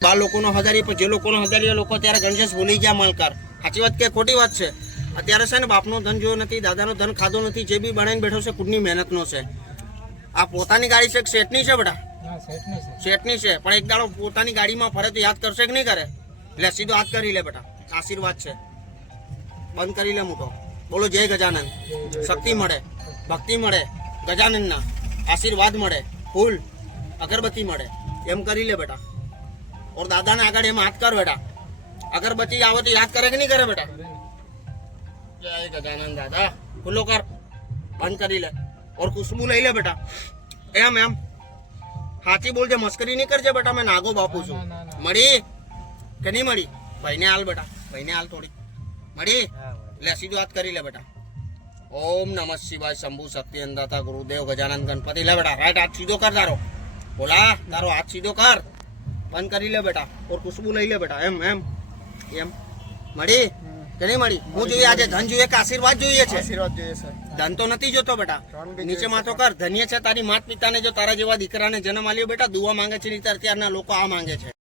બાર લોકોનો હજારી પણ જે લોકોનો હજારી લોકો ત્યારે ગણેશ ભૂલી ગયા માલકાર. સાચી વાત કે ખોટી વાત છે? અત્યારે છે ને બાપનો ધન જોયો નથી, દાદાનો ધન ખાધો નથી, જે બી બનાવીને બેઠો છે ખુદની મહેનતનો છે. આ પોતાની ગાડી છે શેઠની છે બેટા? શેઠની છે, પણ એક દાડો પોતાની ગાડીમાં ફરે તો યાદ કરશે કે નહીં કરે? એટલે સીધો હાથ કરી લે બેટા, આશીર્વાદ છે. બંધ કરી લે મોટો. બોલો જય ગજાનંદ. શક્તિ મળે, ભક્તિ મળે, ગજાનંદના આશીર્વાદ મળે, ફૂલ અગરબત્તી મળે, એમ કરી લે બેટા. और दादा ने आगे एम हाथ कर बेटा. अगरबत्ती आवे तो याद करे कि नहीं करे बेटा? जय गजानंद दादा. खुलो कर, बंद करी ले और खुशबू लई ले बेटा. एम एम हाथी बोल जे, मस्करी नहीं करजे बेटा. मैं नागो बापू छू. मड़ी के नहीं मड़ी? भाई ने हाल बेटा, भाई ने हाल थोड़ी मड़ी. ले सीधो हाथ करी ले बेटा. ओम नमः शिवाय शंभु शक्ति अंदाता गुरुदेव गजानंद गणपति. ले बेटा राइट हाथ सीधो कर तारो. बोला तारो हाथ सीधो कर, બંધ કરી લે બેટા. ઓર ખુશ્બુ લઈ લે બેટા. એમ એમ એમ મળી કે નહીં મળી? હું જોઈએ આજે ધન જોઈએ કે આશીર્વાદ જોઈએ છે? આશીર્વાદ જોઈએ છે. ધન તો નથી જોતો બેટા. નીચે માથો કર. ધન્ય છે તારી માત પિતાને જો તારા જેવા દીકરાને જન્મ આલ્યો બેટા. દુઆ માંગે છે, અત્યારના લોકો આ માંગે છે.